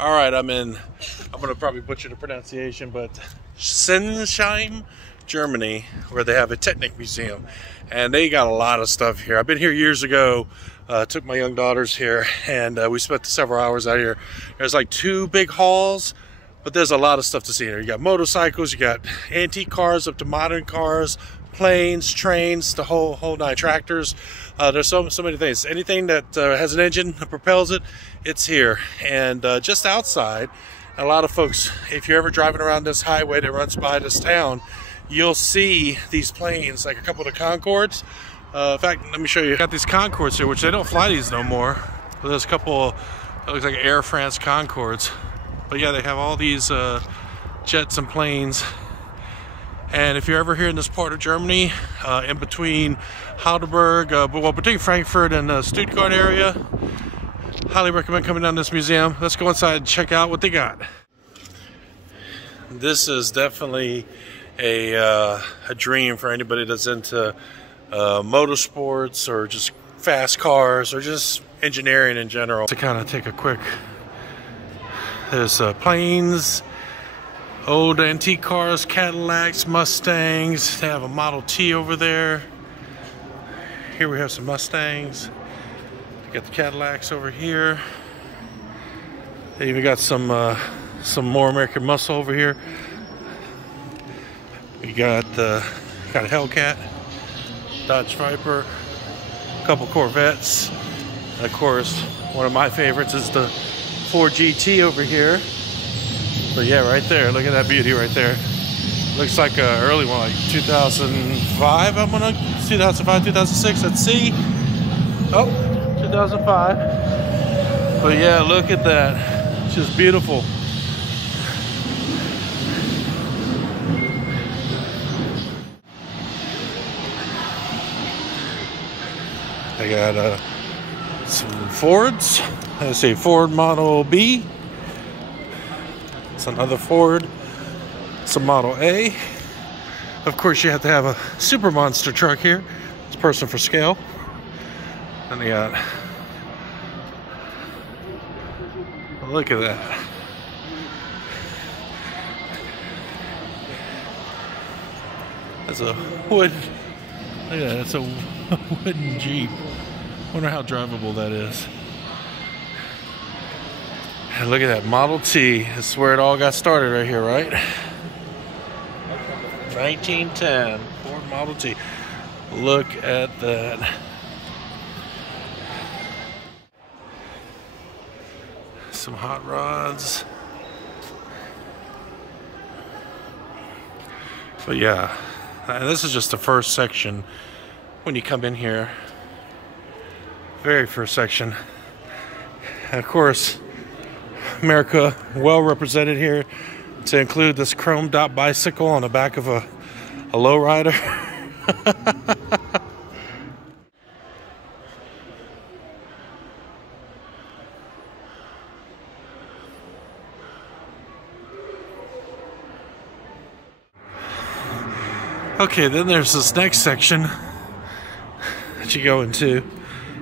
All right, I'm gonna probably butcher the pronunciation, but Sinsheim Germany, where they have a Tecknik Museum, and they got a lot of stuff here. I've been here years ago. Took my young daughters here, and we spent several hours out here. There's like 2 big halls, but there's a lot of stuff to see here. You got motorcycles, you got antique cars up to modern cars, planes, trains, the whole 9, tractors. There's so many things. Anything that has an engine that propels it, it's here. And just outside, a lot of folks, if you're ever driving around this highway that runs by this town, you'll see these planes, like a couple of the Concords. In fact, let me show you. Got these Concords here, which they don't fly these no more. But there's a couple, it looks like Air France Concords. But yeah, they have all these jets and planes. And if you're ever here in this part of Germany, in between Heidelberg, well, between Frankfurt and the Stuttgart area, highly recommend coming down to this museum. Let's go inside and check out what they got. This is definitely a dream for anybody that's into motorsports or just fast cars or just engineering in general. To kind of take a quick, there's planes, old antique cars, Cadillacs, Mustangs. They have a Model T over there. Here we have some Mustangs. We got the Cadillacs over here. They even got some more American muscle over here. We got a Hellcat, Dodge Viper, a couple Corvettes. And of course, one of my favorites is the Ford GT over here. But yeah, right there, look at that beauty right there. Looks like an early one, like 2005, 2005, 2006, let's see. Oh, 2005. But yeah, look at that, it's just beautiful. They got some Fords. Let's see, Ford Model B. It's another Ford. It's a Model A. Of course, you have to have a super monster truck here. It's person for scale. And they got, look at that. That's a wood. Look at that. It's a wooden Jeep. Wonder how drivable that is. And look at that Model T. That's where it all got started right here, right? 1910 Ford Model T. Look at that. Some hot rods. But yeah, and this is just the first section when you come in here. Very first section. And of course, America well represented here, to include this chromed out bicycle on the back of a lowrider. Okay, then there's this next section that you go into,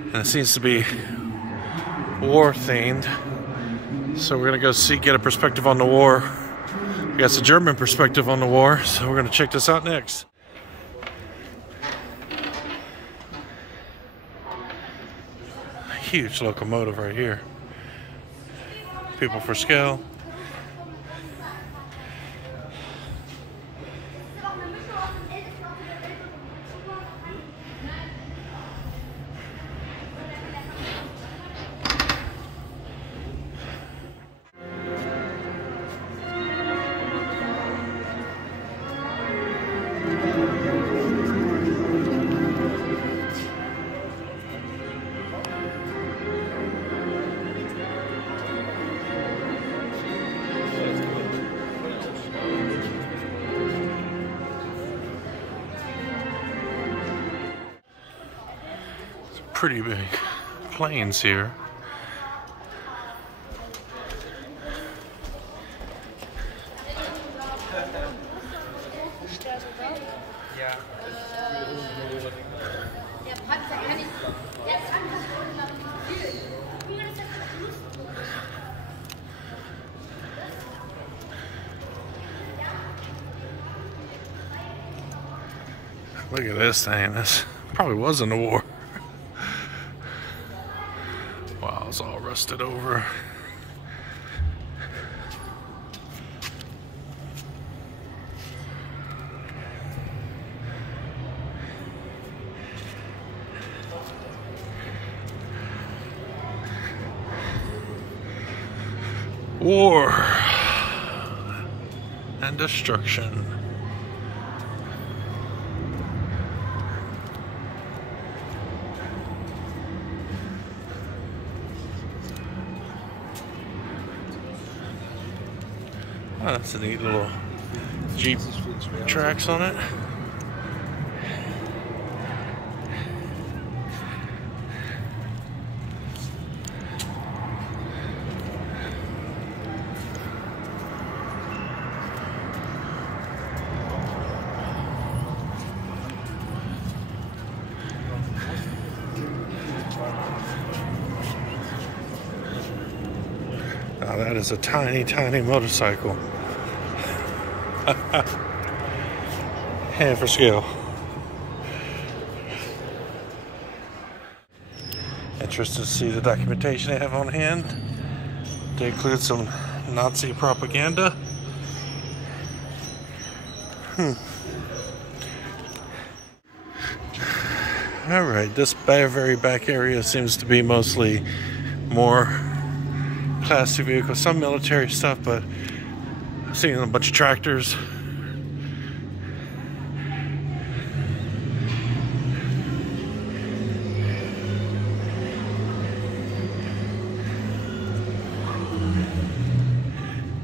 and it seems to be war themed. So we're gonna go get a perspective on the war. We got some German perspective on the war, so we're gonna check this out next. Huge locomotive right here. People for scale. Pretty big planes here. Look at this thing. This probably was in the war. Wow, it's all rusted over. War and destruction. Oh, that's a neat little Jeep tracks on it. Now that is a tiny, tiny motorcycle. Hand for scale. Interested to see the documentation they have on hand. They include some Nazi propaganda. Alright, this very back area seems to be mostly more Class 2 vehicles, some military stuff, but I've seen a bunch of tractors.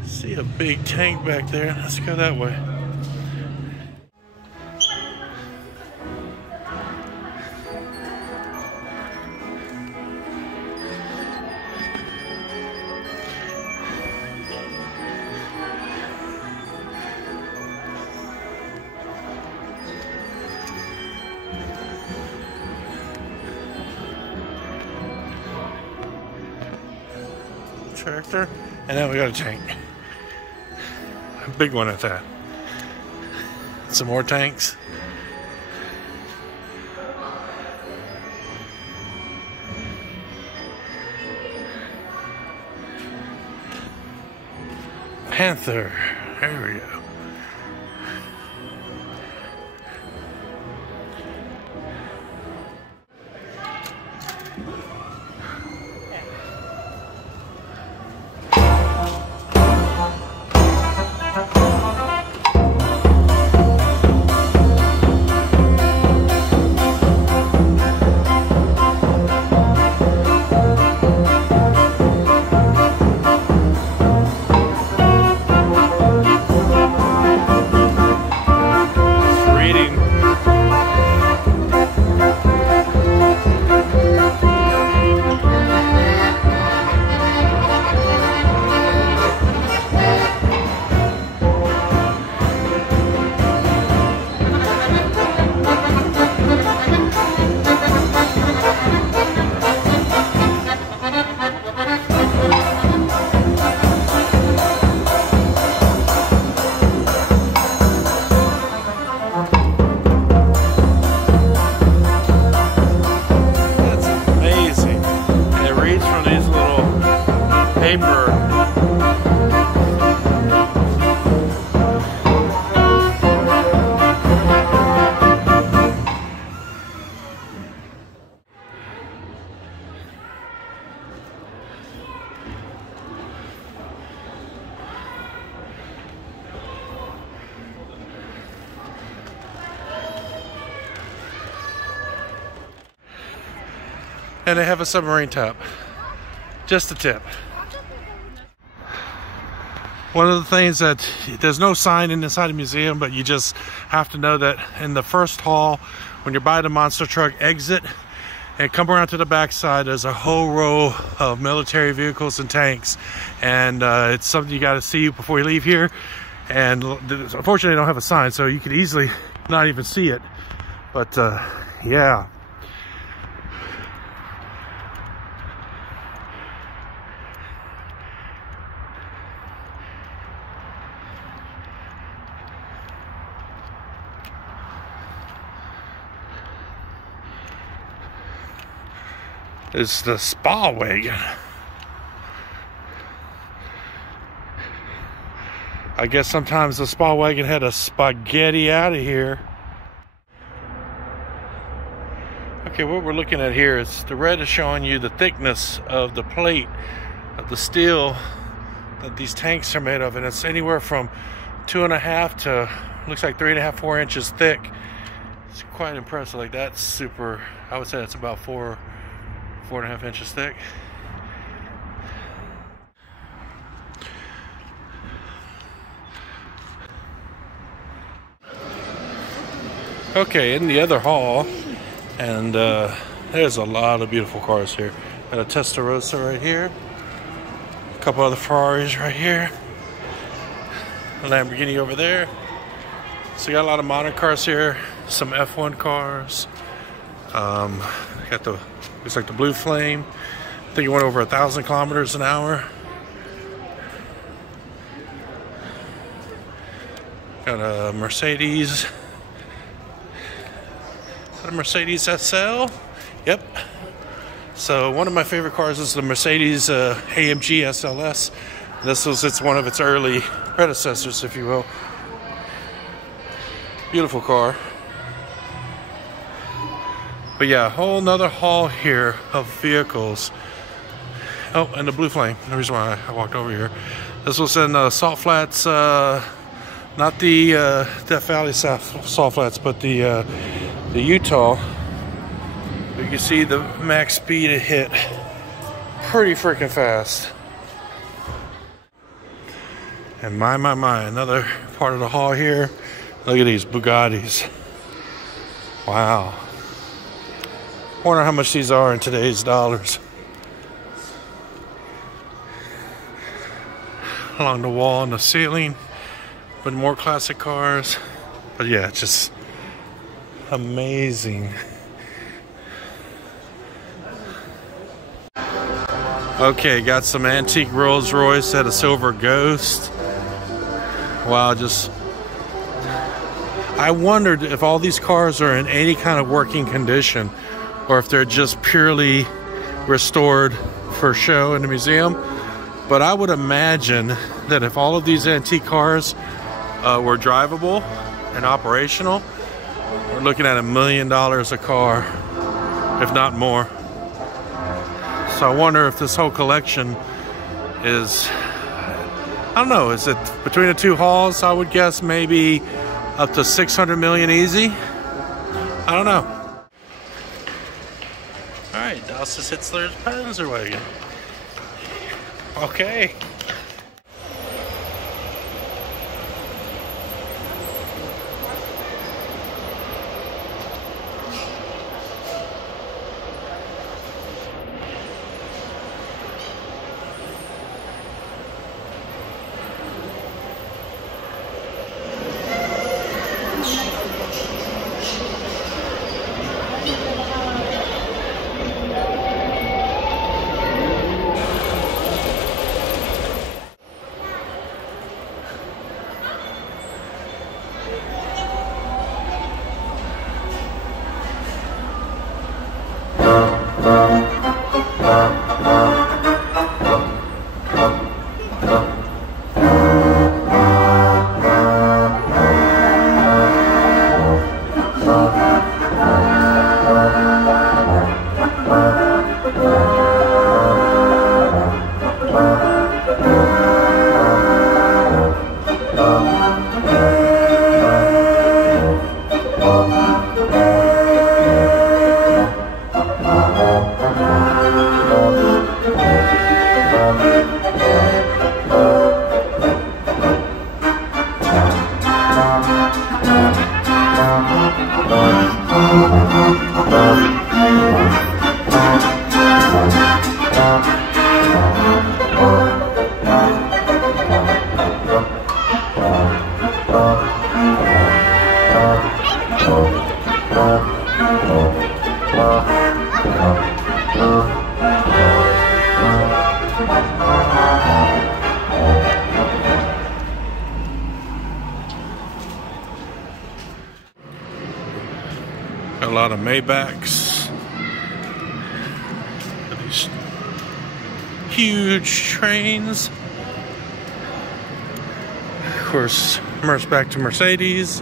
See a big tank back there. Let's go that way. Tractor, and then we got a tank. A big one at that. Some more tanks. Panther. There we go. And they have a submarine top. Just a tip. One of the things that there's no sign inside the museum, but you just have to know that in the first hall, when you're by the monster truck exit and come around to the backside, there's a whole row of military vehicles and tanks, and it's something you got to see before you leave here. And unfortunately, they don't have a sign, so you could easily not even see it. But yeah. is the spa wagon. I guess sometimes the spa wagon had a spaghetti out of here. Okay, what we're looking at here is the red is showing you the thickness of the plate of the steel that these tanks are made of, and it's anywhere from 2.5 to looks like 3.5, 4 inches thick. It's quite impressive. Like that's super. I would say it's about 4.5 inches thick. Okay, in the other hall, and there's a lot of beautiful cars here. Got a Testarossa right here, a couple other Ferraris right here, a Lamborghini over there. So you got a lot of modern cars here, some F1 cars. Got the, looks like the Blue Flame. I think it went over 1,000 kilometers an hour. Got a Mercedes. A Mercedes SL. Yep. So one of my favorite cars is the Mercedes AMG SLS. It's one of its early predecessors, if you will. Beautiful car. But yeah, a whole nother hall here of vehicles. Oh, and the Blue Flame. The reason why I walked over here. This was in Salt Flats, not the Death Valley Salt Flats, but the Utah. You can see the max speed it hit pretty freaking fast. And my, another part of the hall here. Look at these Bugattis. Wow. Wonder how much these are in today's dollars. Along the wall and the ceiling, but more classic cars. But yeah, just amazing. Okay, got some antique Rolls Royce, had a silver Ghost. Wow, just I wondered if all these cars are in any kind of working condition or if they're just purely restored for show in the museum. But I would imagine that if all of these antique cars were drivable and operational, we're looking at $1 million a car, if not more. So I wonder if this whole collection is, I don't know, is it between the two halls? I would guess maybe up to 600 million easy. I don't know. All right, Das ist Hitzler's Panzerwagen. Okay. Got a lot of Maybachs. these huge trains. Of course, back to Mercedes.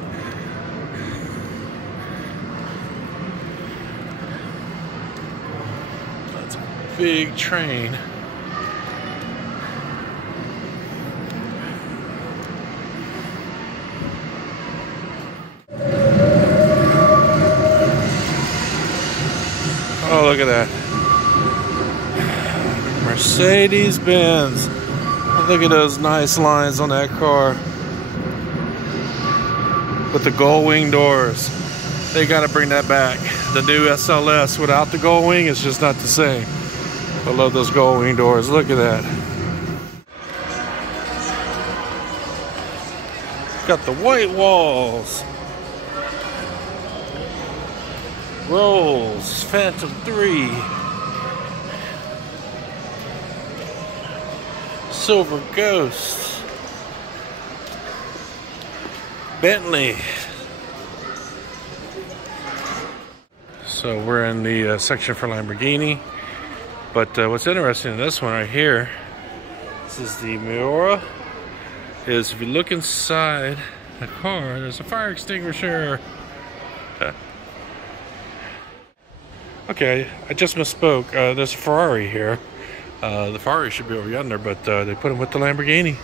That's a big train. Oh, look at that. Mercedes-Benz. Look at those nice lines on that car. With the gold wing doors. They got to bring that back. The new SLS without the gold wing is just not the same. I love those gold wing doors. Look at that. Got the white walls. Rolls, Phantom 3, Silver Ghost, Bentley. So we're in the section for Lamborghini, but what's interesting in this one right here, this is the Miura, is if you look inside the car, there's a fire extinguisher. Okay, I just misspoke. There's a Ferrari here. The Ferrari should be over yonder, but they put him with the Lamborghini.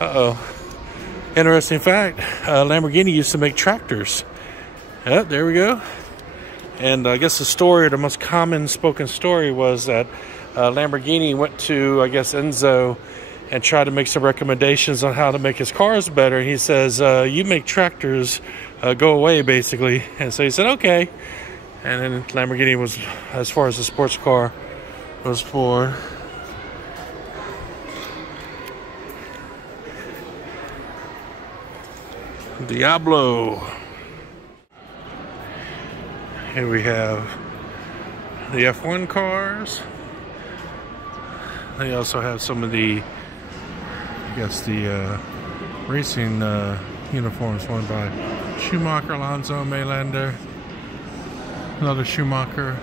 Uh-oh. Interesting fact, Lamborghini used to make tractors. Yep, there we go. And I guess the story, or the most common spoken story, was that Lamborghini went to, I guess, Enzo and tried to make some recommendations on how to make his cars better. And he says, you make tractors, go away, basically. And so he said, okay. And then Lamborghini was, as far as the sports car was for. Diablo. Here we have the F1 cars. They also have some of the, I guess, the racing uniforms worn by Schumacher, Alonso, Maylander. Another Schumacher.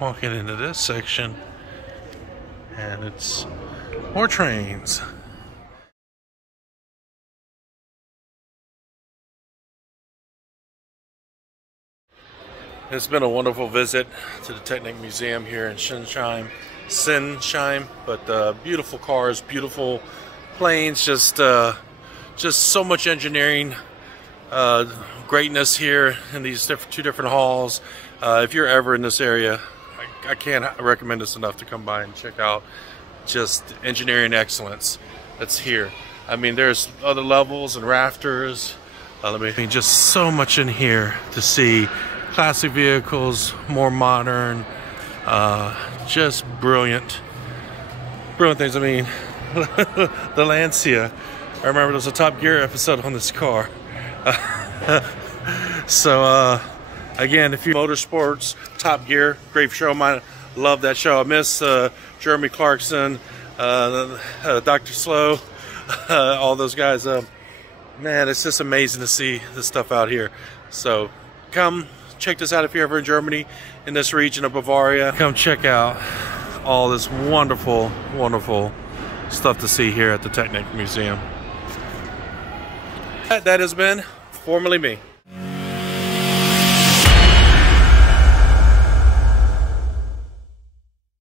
Walking into this section, and it's more trains. It's been a wonderful visit to the Tecknik Museum here in Sinsheim, but beautiful cars, beautiful planes, just so much engineering greatness here in these two different halls. If you're ever in this area, I can't recommend this enough to come by and check out just engineering excellence that's here. I mean, there's other levels and rafters. Just so much in here to see. Classic vehicles, more modern, just brilliant things. I mean, the Lancia. I remember there was a Top Gear episode on this car. So, again, if you motorsports, Top Gear, great show. I love that show. I miss Jeremy Clarkson, Dr. Slow, all those guys. Man, it's just amazing to see this stuff out here. So come check this out if you're ever in Germany, in this region of Bavaria. Come check out all this wonderful, wonderful stuff to see here at the Tecknik Museum. That has been Formerly Me.